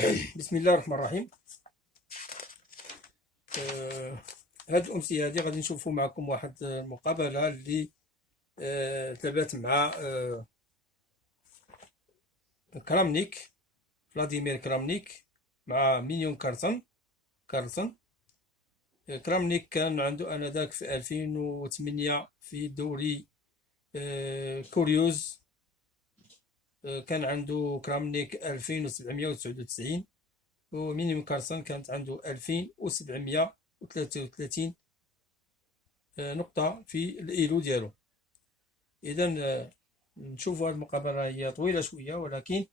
بسم الله الرحمن الرحيم. هاد الأمسية هادي غادي نشوفو معكم واحد المقابلة اللي تلعبات مع كرامنيك، فلاديمير كرامنيك مع مينيون كارلسون. كرامنيك كان عنده آنذاك في 2008 في دوري كوريوز. كان عنده كرامنيك 2799 ومينيون كارلسون كانت عنده 2733 نقطة في الإيلو ديالو. إذا نشوفوا هذه المقابلة، هي طويلة شوية ولكن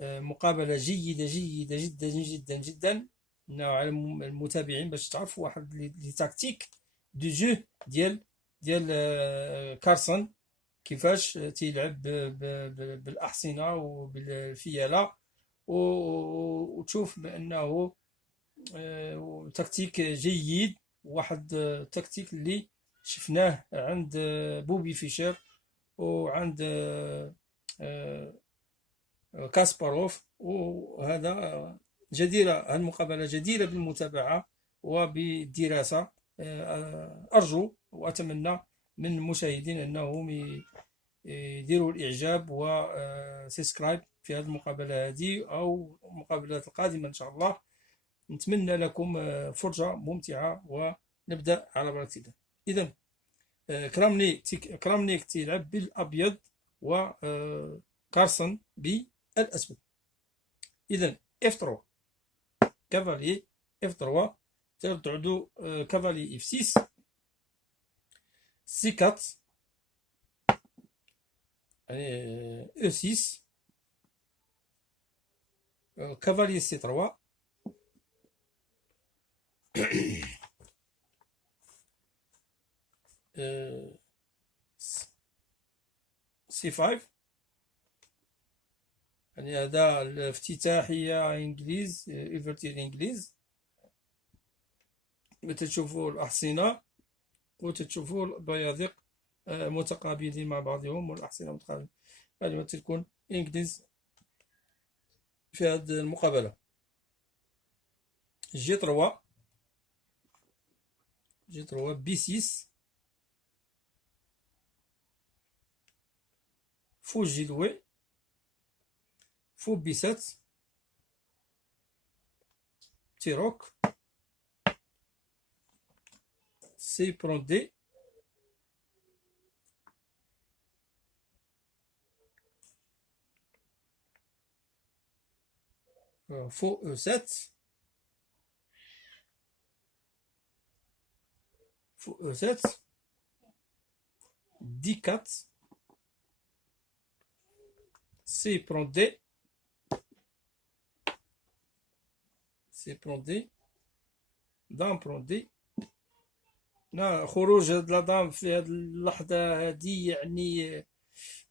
مقابلة جيدة جدا جدا جدا على المتابعين باش تعرفوا واحد لي تاكتيك دو جو ديال كارسون، كيفاش تيلعب بالأحصنة وبالفيالة، وتشوف بأنه تكتيك جيد، واحد تكتيك اللي شفناه عند بوبي فيشر وعند كاسباروف. وهذا جديرة، المقابلة جديرة بالمتابعة وبالدراسة. أرجو وأتمنى من المشاهدين أنهم يديروا الإعجاب وسبسكرايب في هذه المقابلة هذه أو المقابلات القادمة إن شاء الله. نتمنى لكم فرجة ممتعة ونبدأ على بركة الله. إذا كرامنيك تيلعب بالأبيض وكارسون بالأسود. إذا F3 كافالي F3 تعدو كافالي F6 C4 E6 كافالي C3 C5. يعني هذا الافتتاحية إنجليز، إيفرتير إنجليز. تشوفوا الأحصنة وتشوفوا البيادق متقابلين مع بعضهم، والأحصنة متقابلين. غالبا تكون إنجليز في هذه المقابلة. G3 B6 فو G2 فو B7 تيروك سي برون دي فو E7 فو E7 D4 سي برون دي دام برون دي. خروج هاد لا دام في هاد اللحظة هادي يعني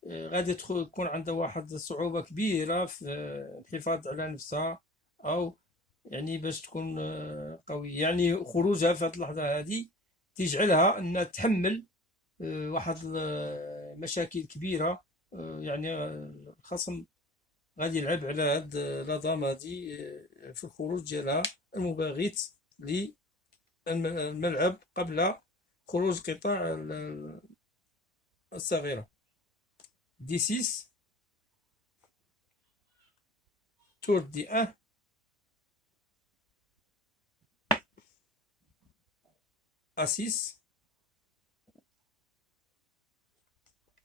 غادي تكون عندها واحد الصعوبة كبيرة في الحفاظ على نفسها، أو يعني باش تكون قوية. يعني خروجها في هاد اللحظة هادي تجعلها أنها تحمل واحد مشاكل كبيرة. يعني الخصم غادي يلعب على هاد لا دام هادي في الخروج ديالها المباغت للملعب قبل خروج قطاع الصغيرة. D6 تور D1 A6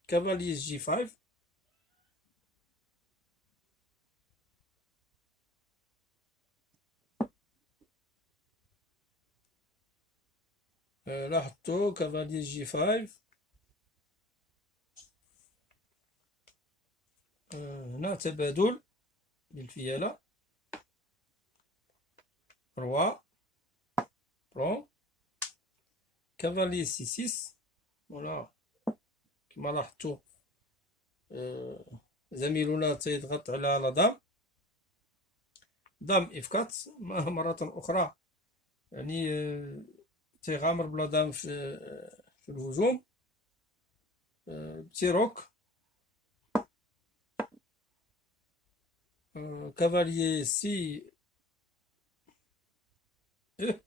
كافالي G5 لاحظتوا كافالي G5. هنا تبادل للفيالة. روا برون كافالي C6. ولا كما لاحظتوا زميلنا تيضغط على لا دام F4 مرة أخرى، يعني تيغامر بلا دام في الهجوم. تيروك cavalier C E.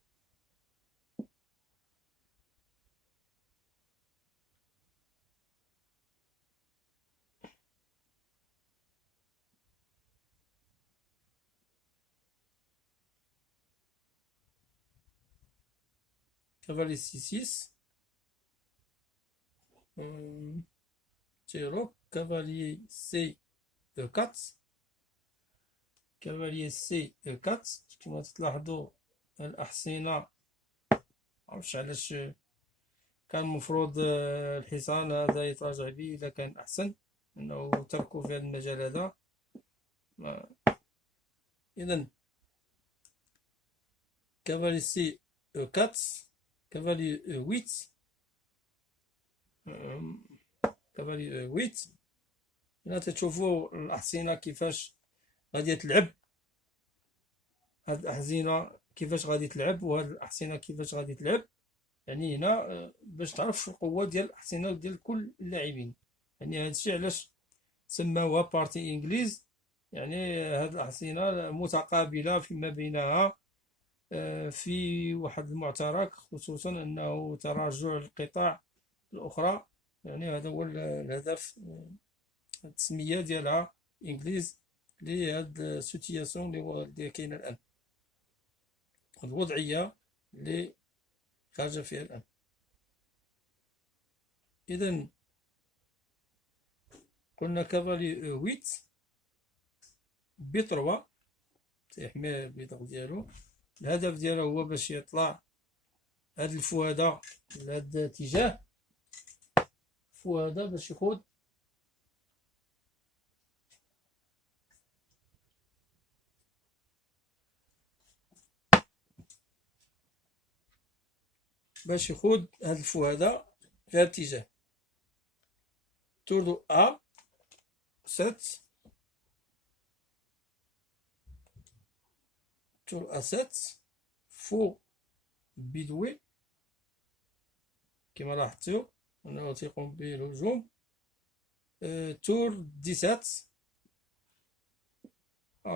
Cavalier C6. 0. Cavalier C E4. كافاليي سي E4. كما تلاحظوا الأحصنة معرفتش علاش كان المفروض الحصان هذا يتراجع به إذا كان أحسن أنه تركه في هذا المجال هذا. إذن كافالي سي E4. كافالي E8. كافالي E8. هنا تشوفوا الأحصنة كيفاش غادي تلعب، هاد الأحصنة كيفاش غادي تلعب وهاد الأحصنة كيفاش غادي تلعب. يعني هنا باش تعرف شو القوة ديال الأحصنة ديال كل اللاعبين. يعني هادشي علاش سماوها بارتي إنجليز، يعني هاد الأحصنة متقابلة فيما بينها في واحد المعترك، خصوصا أنه تراجع القطع الأخرى. يعني هذا هو الهدف، التسمية ديالها إنجليز لهاد السيتياسيون اللي كاينة الآن، الوضعية اللي خارجة فيها الآن. إذن قلنا كافالي E8 B3 تيحمي البيضق ديالو. الهدف ديالو هو باش يطلع هاد الفو هذا لهاد الاتجاه، الفو هذا باش يخوض هاد الفو هذا في هاد الاتجاه. تور A 7. تور A7 فو بدوي كما لاحظتوا أنه تيقوم به الهجوم. تور 17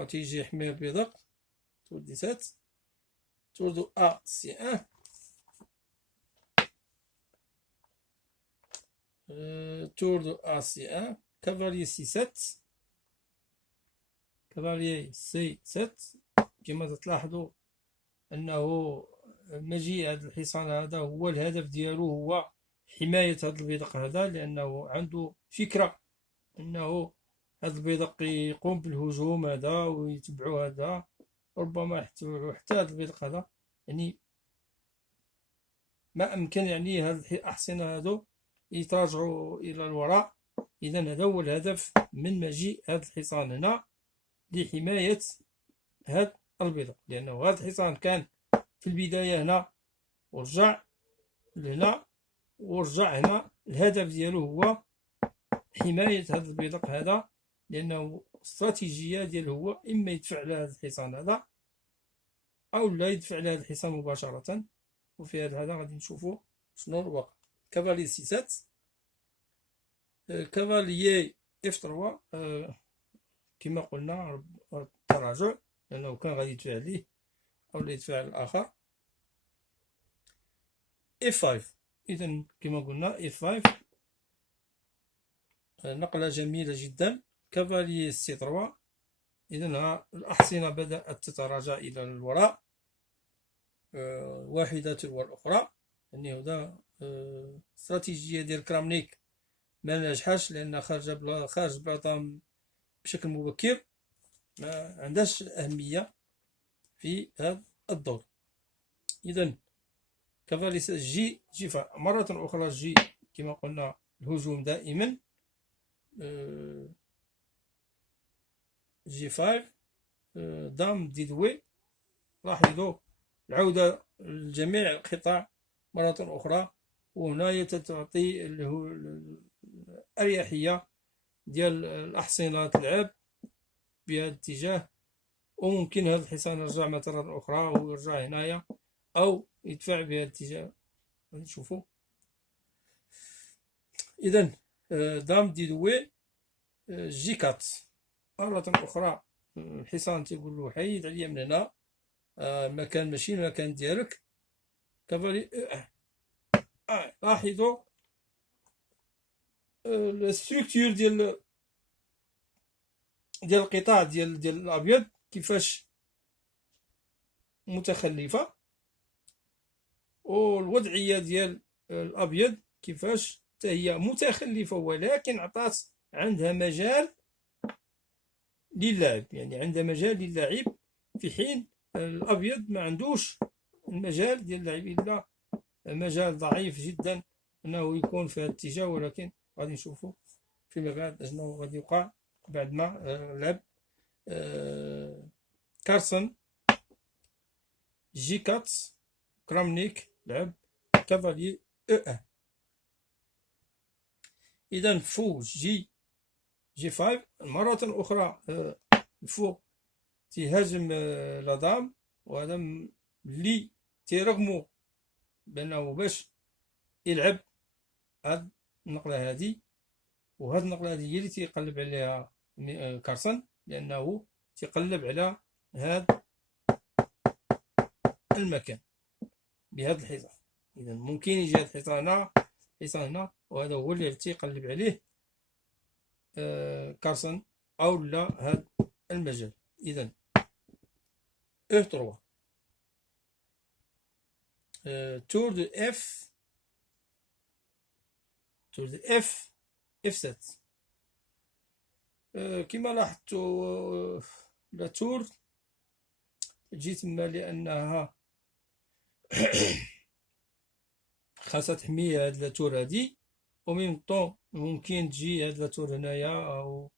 تيجي يحمي البيضق. تور 17. تور دو A C1. تور دو A C1. كافاليي C7. كافاليي C7. كما تلاحظوا أنه مجيء هذا الحصان هذا هو الهدف ديالو هو حماية هذا البيضق هذا، لأنه عنده فكرة أنه هذا البيضق يقوم بالهجوم هذا ويتبعوا هذا، ربما يحتوي حتى هذا البيضق هذا. يعني ما أمكن يعني هاد الأحصنة هادو يتراجعوا إلى الوراء. إذا هذا هو الهدف من مجيء هذا الحصان هنا، لحماية هذا البيضق، لأنه هذا الحصان كان في البداية هنا ورجع لهنا ورجع هنا. الهدف ديالو هو حماية هذا البيضق هذا، لأنه الاستراتيجية ديالو هو إما يدفع على هذا الحصان هذا أو لا يدفع على هذا الحصان مباشرة. وفي هذا غادي نشوفوا شنو الواقع. كافالي سي 7. كافاليي F3 كما قلنا التراجع، لأنه كان غادي يدفع عليه أو لا يدفع على الآخر. F5. إذا كما قلنا F5 نقلة جميلة جدا. كافاليي سي 3. إذا الأحصنة بدأت تتراجع إلى الوراء واحدة تلو الأخرى. يعني هذا استراتيجية ديال كرامنيك ما نجحش، لأن خرج بلاطة بشكل مبكر ما عندهاش أهمية في هذا الدور. إذا كافالي جي 5 مرة أخرى. جي كما قلنا الهجوم دائما. جي 5. دام ديدوي. لاحظوا العودة لجميع القطع مرة أخرى، وهنا تعطي الأريحية ديال الأحصنة تلعب بهذا الاتجاه، وممكن هذا الحصان يرجع مرة أخرى ويرجع هنايا أو يدفع بهذا الاتجاه. نشوفوا. إذا دام ديدوي جي 4 مرة أخرى. الحصان تيقول له حيد عليا من هنا، المكان ماشي المكان ديالك. كافالي لاحظوا الستركتور ديال القطاع ديال الابيض كيفاش متخلفه، والوضعيه ديال الابيض كيفاش حتى هي متخلفه، ولكن عطات عندها مجال للعب، يعني عندها مجال للعب، في حين الابيض ما عندوش المجال ديال اللعب الا مجال ضعيف جدا انه يكون في هذا الاتجاه. ولكن غادي نشوفوا فيما بعد اشنو غادي يوقع بعد ما لعب كارسون جي كاتس كرامنيك لعب كافالي او ان. اذا فو جي 5 مرة اخرى. الفو تيهاجم لا دام، وهذا اللي تيرغمو بانه باش يلعب هاد النقلة هادي، وهاد النقلة هادي هي اللي تيقلب عليها كارسون، لأنه تيقلب على هاد المكان بهاد الحصان. إذا ممكن يجي هاد الحصان هنا وهذا هو اللي تيقلب عليه كارسون أو لا هاد المجال. إذا او 3 تور دو اف اف 7. كما لاحظتوا لا تور تجي تما لأنها خاصها تحمي هاد لاتور هادي، وميم طون ممكن تجي هاد لاتور هنايا أو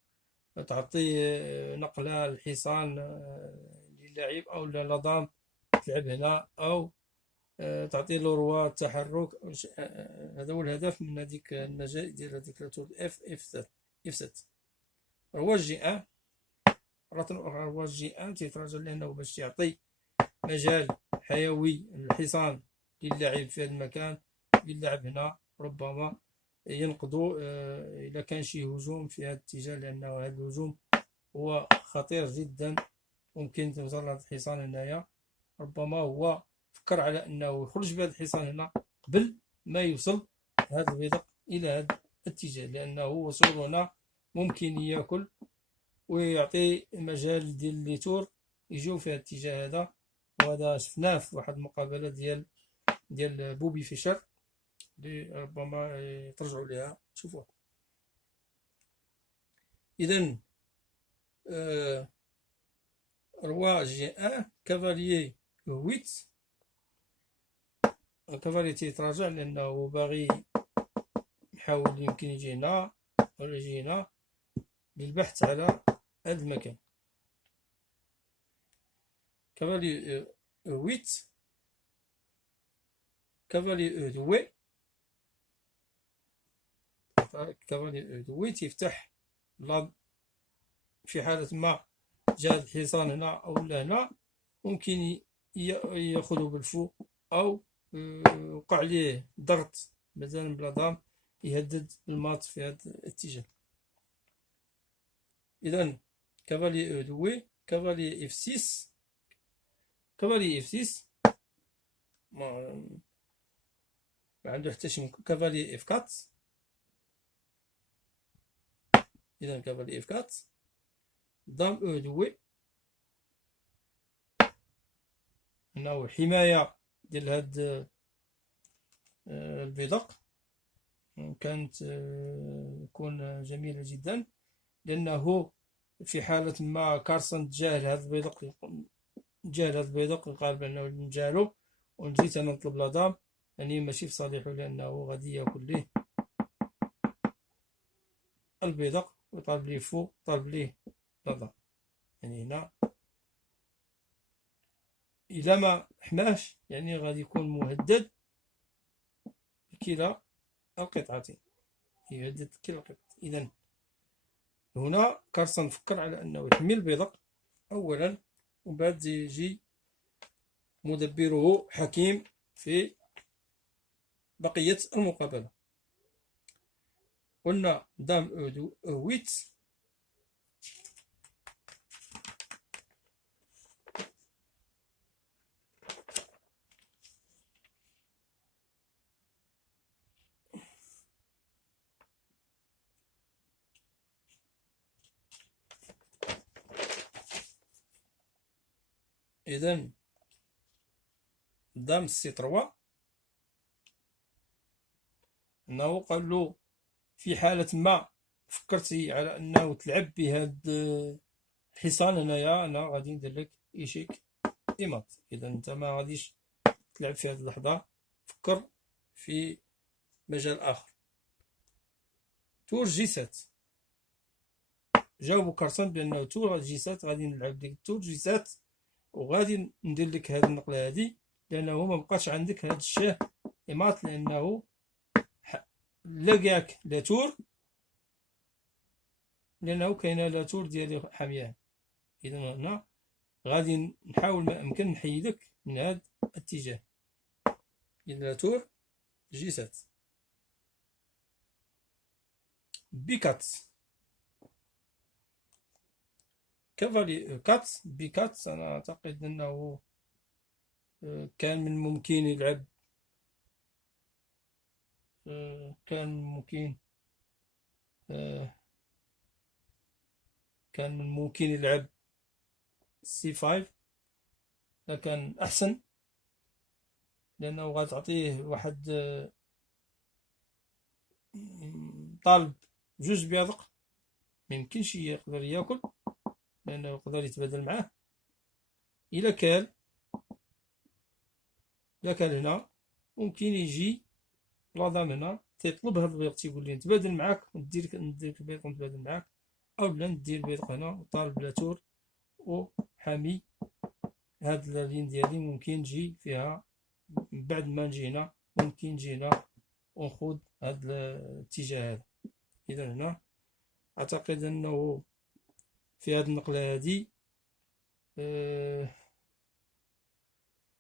تعطي نقلة للحصان للاعب، أو لا دام تلعب هنا، أو تعطي له روا التحرك. هذا هو الهدف من هذيك المجال ديال هذيك لاتور اف 7. روا جي ان مرة أخرى، روا جي ان تيتراجع لأنه باش يعطي مجال حيوي للحصان للعب في هذا المكان. اللعب هنا ربما ينقضوا إذا كان شي هجوم في هذا الاتجاه، لأنه هذا الهجوم هو خطير جدا. ممكن توصل لهذا الحصان هنايا، ربما هو فكر على أنه يخرج بهذا الحصان هنا قبل ما يوصل هذا البيدق إلى هذا الاتجاه، لأنه وصول هنا ممكن يأكل ويعطي مجال ديال لي تور يجيو في هذا الاتجاه هذا. وهذا شفناه في واحد المقابلة ديال بوبي فيشر اللي ربما ترجعوا لها تشوفوها. إذن روا جي ان كافاليي 8. كافاليي تيتراجع لأنه باغي يحاول يمكن يجي هنا ولا يجي هنا للبحث على هذا المكان. كافاليي 8 كافاليي دوي. كافاليي دوي تيفتح في حالة ما جا الحصان هنا أو لا هنا، ممكن ياخذه بالفو، أو وقع عليه ضغط مثلا بلا دام يهدد المات في هذا الاتجاه. إذا كافالي دوي كافالي اف 6. كافالي اف 6 ما عنده حتى شي. كافالي اف 4. إذا كافالي اف 4 دام او دوي، انه حماية ديال هاد البيدق كانت تكون جميلة جدا، لأنه في حالة ما كارسون تجاهل هاد البيدق يقال بأنه نجاهلو ونجيت أنا نطلب لا دام، يعني ماشي في صالحو، لأنه غادي ياكل ليه البيدق ويطالب ليه فوق، طالب ليه لا دام. يعني هنا إلا ما حماش يعني غادي يكون مهدد بكلا القطعتين، يهدد كلا القطعتين. إذا هنا كارسون فكر على أنه يحمي البيدق أولا، ومن بعد يجي مدبره حكيم في بقية المقابلة. قلنا دام او 8 إذن دام سي 3 أنه قال له في حالة ما فكرتي على أنه تلعب بهاد الحصان هنايا، أنا غادي ندير لك إيشيك إيمات. إذا أنت ما غاديش تلعب في هاد اللحظة، فكر في مجال آخر. تور جي 7. جاوبو كارسون بأنه تور جي 7 غادي نلعب ديك تور جي 7 وغادي ندير لك هاد النقلة هادي، لأنه ما بقاش عندك هاد الشاه إيمات، لأنه لقاك لا تور، لأنه كاينة لا تور ديالي حامياه. إذا هنا غادي نحاول ما أمكن نحيدك من هاد الاتجاه. إذا لا تور جي 7 بي 4 كافالي 4 بي 4. أنا أعتقد أنه كان من الممكن يلعب، كان ممكن كان من الممكن يلعب سي 5، لكن أحسن، لأنه غتعطيه واحد طالب جوج بيضق، ميمكنش يقدر ياكل، لأنه يقدر يتبادل معاه. إلا كان هنا ممكن يجي لادام هنا تيطلب هاد البيض، تيقول لي نتبادل معاك ندير البيض ونتبادل معاك، أو بلا ندير البيض هنا وطالب لا تور وحامي. هاد اللين ديالي ممكن تجي فيها بعد ما نجي هنا، ممكن نجي هنا ونخوض هاد الاتجاه هذا. إذا هنا أعتقد أنه في هاد النقلة هادي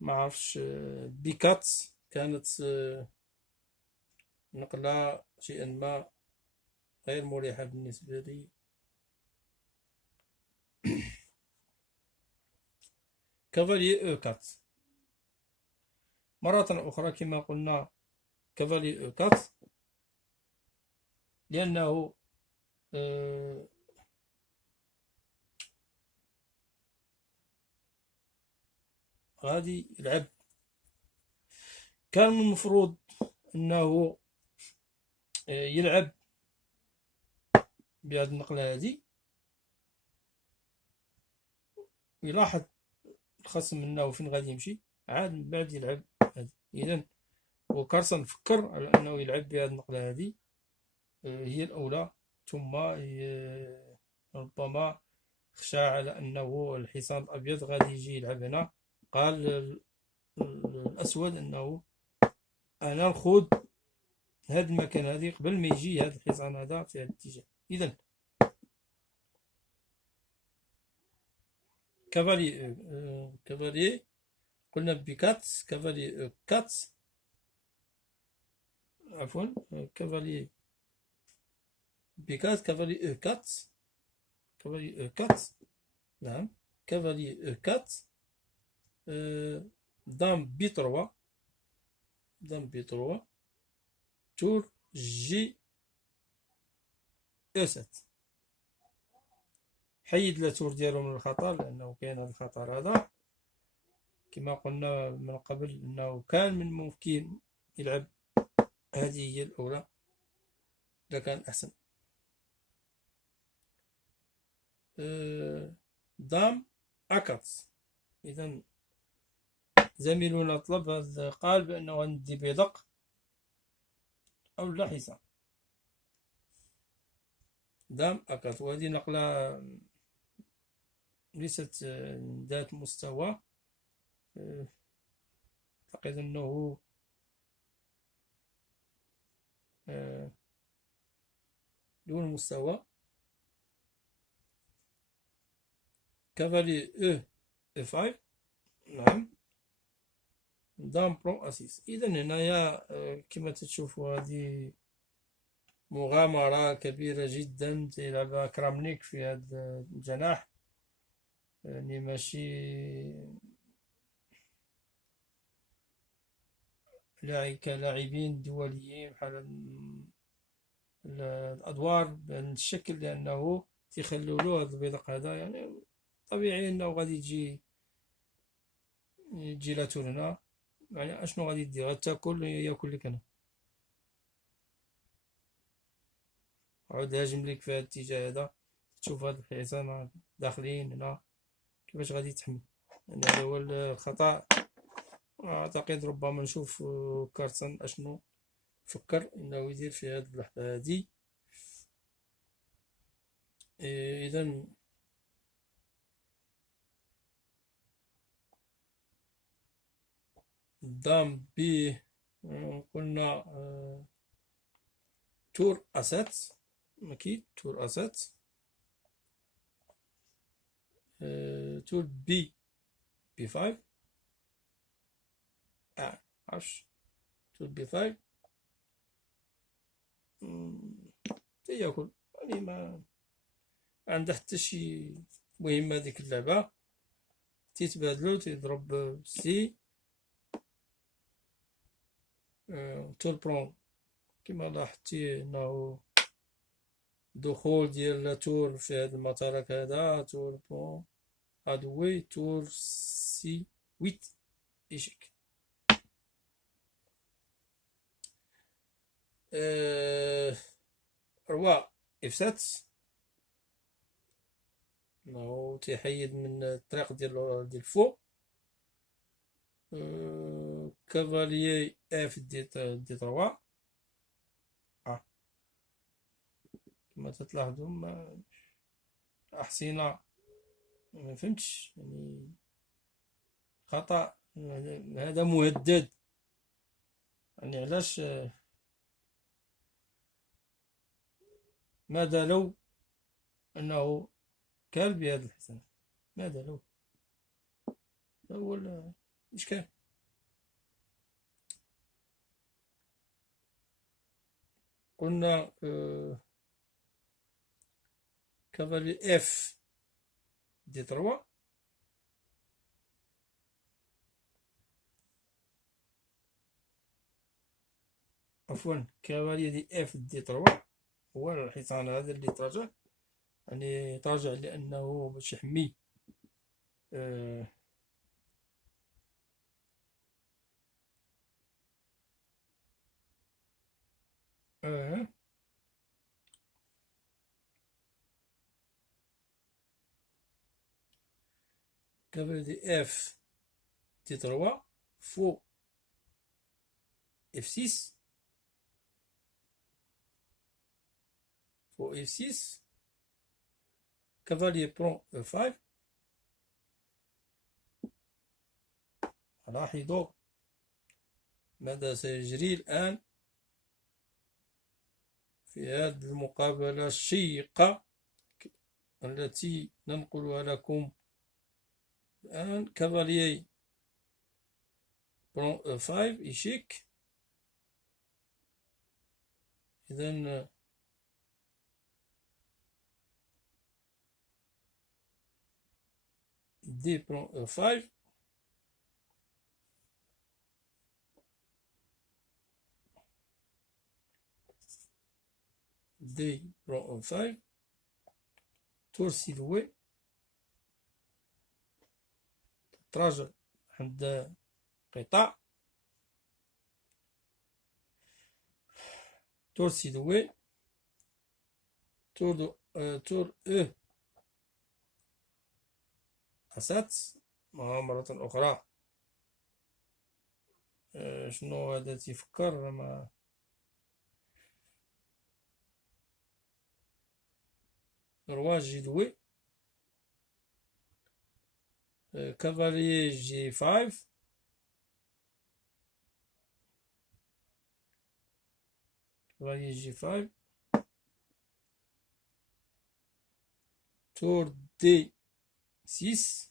ما عرفش، بيكات كانت نقلة شيئا ما غير مريحة بالنسبة لي. كافالي او 4 مرة أخرى كما قلنا، كافالي او 4 لأنه غادي يلعب. كان من المفروض أنه يلعب بهذه النقلة هذه، يلاحظ الخصم أنه فين غادي يمشي، عاد من بعد يلعب هذه. إذن وكارسون فكر على أنه يلعب بهذه النقلة هذه، هي الأولى، ثم ربما خشى على أنه الحصان الأبيض غادي يجي يلعب هنا. قال الأسود أنه أنا نخوض هذا المكان هذه قبل ما يجي هذا الحصان هذا في هذا الاتجاه. إذن كافالي قلنا بكات، كافالي 4 عفوا، كافالي بكات، كافالي 4 كافالي 4 نعم، كافالي 4 دام بي 3 دام بي 3 تور جي او 7. حيد لا تور ديالو من الخطر، لأنه كاين هذا الخطر هذا كما قلنا من قبل، أنه كان من الممكن يلعب هذه هي الأولى لكان أحسن. دام أكاتس. إذا زميلنا طلب قال بأنه غندي بيدق أو لا حصان. دام أكاتس، وهذه نقلة ليست ذات مستوى، أعتقد أنه دون مستوى. كافالي او 5 نعم، دام برو أسيس. إذا هنايا كما تشوفوا هذه مغامرة كبيرة جدا تلعبها كرامنيك في هذا الجناح، يعني ماشي كلاعبين دوليين بحال الأدوار بهذا الشكل، لأنه تيخلوا له هذا البيدق هذا، يعني طبيعي أنه غادي تجي يجي لا تور هنا، يعني اشنو غادي دير؟ غتاكل ياكل لك هنا، عاود هاجم لك في هذا الاتجاه هذا. تشوف هاد الحصان داخلين هنا، كيفاش غادي تحمي؟ يعني هذا هو الخطأ. أعتقد ربما نشوف كارسون أشنو فكر إنه يدير في هذه اللحظة هذه. إذا دام ب قلنا تور أسات، أكيد تور أسات. تور بي 5 عرفش. تور بي 5 تياكل، يعني ما عنده حتى شي مهم. هذيك اللعبة تيتبادلو، تيضرب سي تور برون. كما لاحظتي انه دخول ديال لا تور في هذا المطارك هذا. تور برون عدوي، تور سي 8 إيشيك. روا اف 7 انه تيحيد من الطريق ديال الفوق. كافاليي اف دي 3. كما تلاحظوا أحصنة ما فهمتش، يعني خطأ. هذا مهدد، يعني علاش؟ ماذا لو أنه كلب بهذا الحسن؟ ماذا لو؟ هذا هو الإشكال. قلنا كافالي اف دي 3. عفوا، كافالي دي اف دي 3 هو الحصان هذا اللي تراجع، يعني تراجع لأنه باش يحمي آه آه كافالي دي اف دي 3 فوق اف 6. فوق اف 6 كافالي برون اف 5. لاحظوا ماذا سيجري الآن في هذه المقابلة الشيقة التي ننقلها لكم الآن. كافاليي برون 5 إيشيك. إذن دي برون 5. دي برون 5. تور سيدوي تراجع عند قطاع. تور سيدوي تور تور أسات مرة أخرى. شنو هذا تيفكر؟ ما رواج جدوي. كافاليي جي 5. كافاليي جي 5. تور دي 6.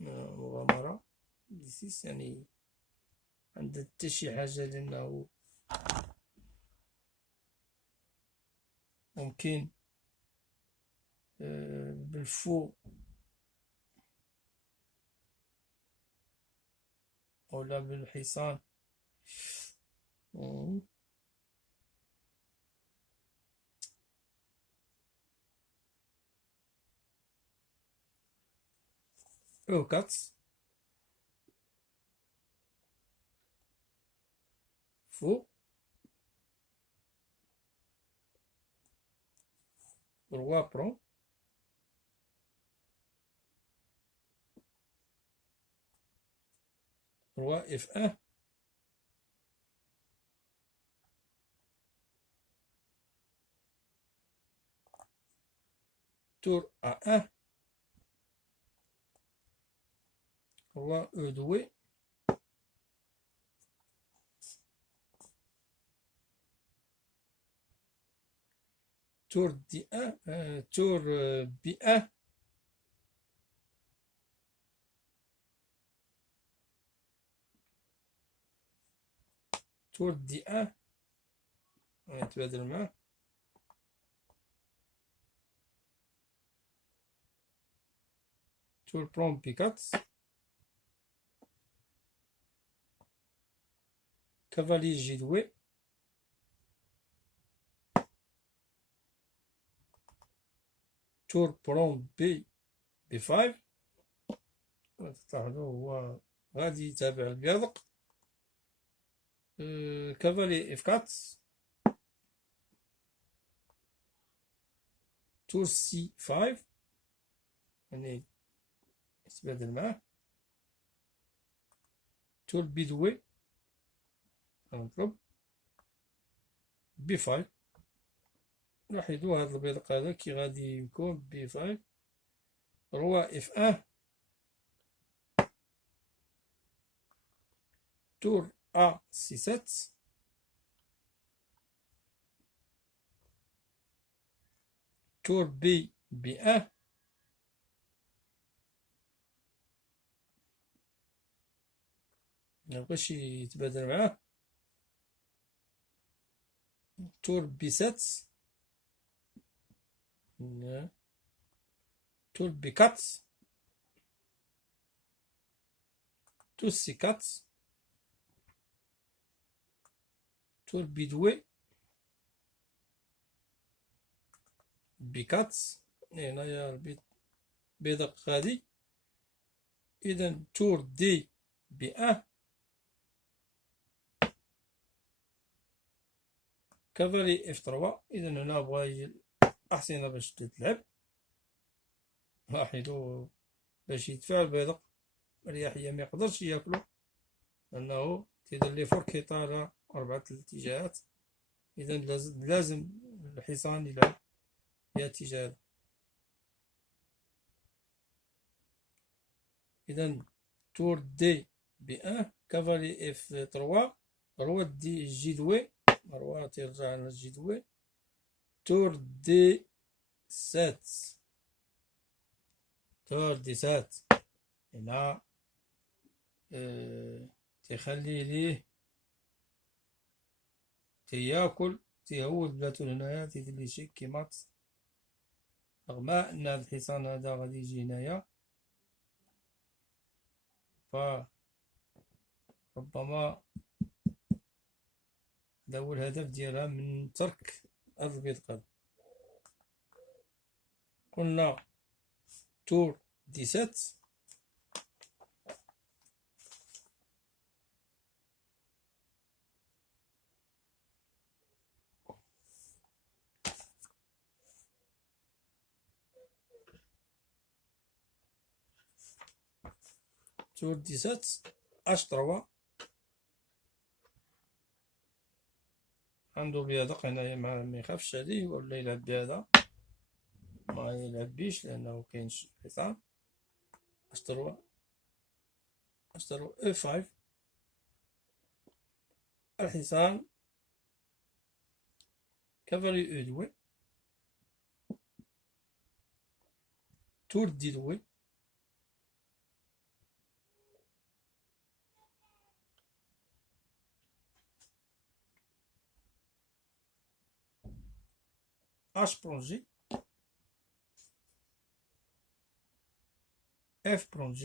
مغامرة دي 6، يعني عند حتى شي حاجة، لأنه ممكن بالفو ولا بالحصان. أو كات fou, roi prend, roi F1, tour A1, roi E doué, tour D1, tour B1, tour D1, نتبادل معاه، tour prend B4, cavalier G doué, tour prend B5. تلاحظوا هو غادي يتابع البيادق، كافالي F4، tour C5 يعني يتبادل معاه، tour B doué نطلب B5. لاحظوا هذا البيدق هذا كي غادي يكون B5، روا F1، tour A C7، tour B B1، مبغاش يتبادل معاه، tour B7، tour B4، tour C4، tour B doué، B4. هنايا البيدق غادي، إذا tour D B1، كافالي F3. إذا هنا بغا أحصنة باش تتلعب، لاحظوا باش يدفع البيدق بأريحية ميقدرش ياكلو، لأنه تيدير ليفور كيطا على 4 الاتجاهات. إذا لازم الحصان يلعب في اتجاه. إذا تور دي B1، كافالي F3، روا دي جي دوي، روا تيرجع على جي دوي، تور دي 7، تور دي 7 هنا تيخلي ليه تياكل، تيهود بلاتو هنايا، تيدير ليه شي كيمات، رغم أن هاد الحصان هذا غادي يجي هنايا، فربما هذا هو الهدف ديالها من ترك هاد البيض هذا. قلنا تور 17، تور 17 H3، عنده بيادق هنايا ما يخافش عليه ولا يلعب بهذا، ما يلعب بيش لأنه كاينش حصان. H3 E5، الحصان كافالي E دوي، تور دي دوي، H prend G، F prend G،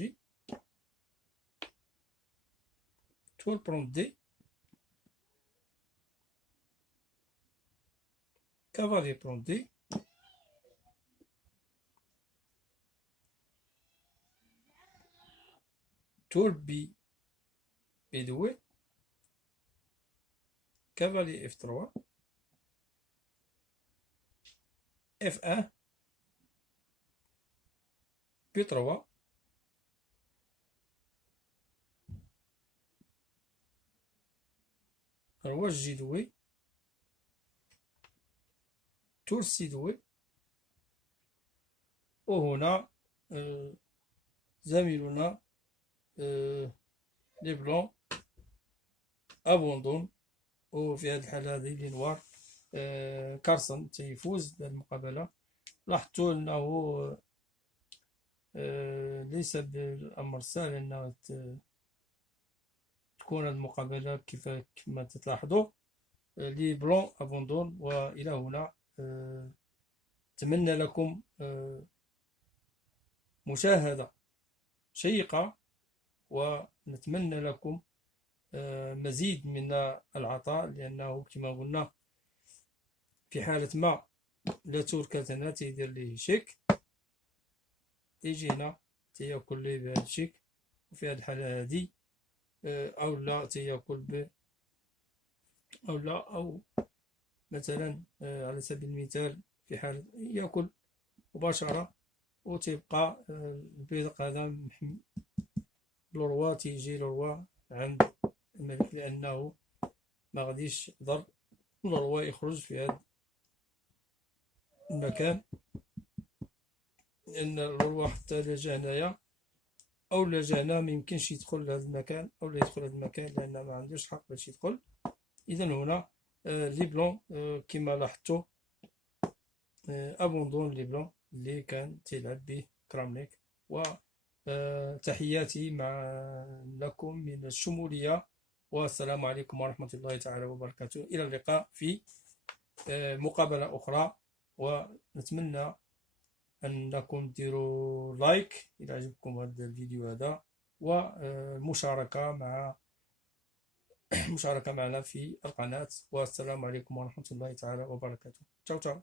tour prend D، cavalier prend D، tour B doué، cavalier F3, F1, B3, roi J doué, tour C doué. وهنا زميلنا لي بلون ابوندون، وفي هذه الحالة هذه لي نوار كارسون تيفوز بهذه المقابلة. لاحظتوا أنه ليس بالأمر سهل أنه تكون هذه المقابلة كما تلاحظوا. لي بلون ابوندون. وإلى هنا أتمنى لكم مشاهدة شيقة، ونتمنى لكم مزيد من العطاء، لأنه كما قلنا في حالة ما لا تركتنا تيدير ليه شيك، تيجي هنا تياكل ليه بهذا الشيك، وفي هذه الحالة هذه أو لا تياكل أو لا، أو مثلا على سبيل المثال في حالة يأكل مباشرة وتبقى البيضق هذا لوروا، تيجي لوروا عند الملك، لأنه ما غاديش يقدر لوروا يخرج في هذا المكان، لأن لوروا حتى لا جا هنايا أو لا جا هنا ميمكنش يدخل لهذا المكان أو لا يدخل هذا المكان، لأن ما عندوش حق باش يدخل. إذا هنا لي بلون كما لاحظتوا أبوندون لي بلون اللي كان تيلعب به كرامنيك. وتحياتي لكم من الشمولية، والسلام عليكم ورحمة الله تعالى وبركاته. إلى اللقاء في مقابلة أخرى، ونتمنى أنكم ديروا لايك إذا عجبكم هذا الفيديو هذا، ومشاركة معنا في القناة. والسلام عليكم ورحمة الله تعالى وبركاته. تشاو تشاو.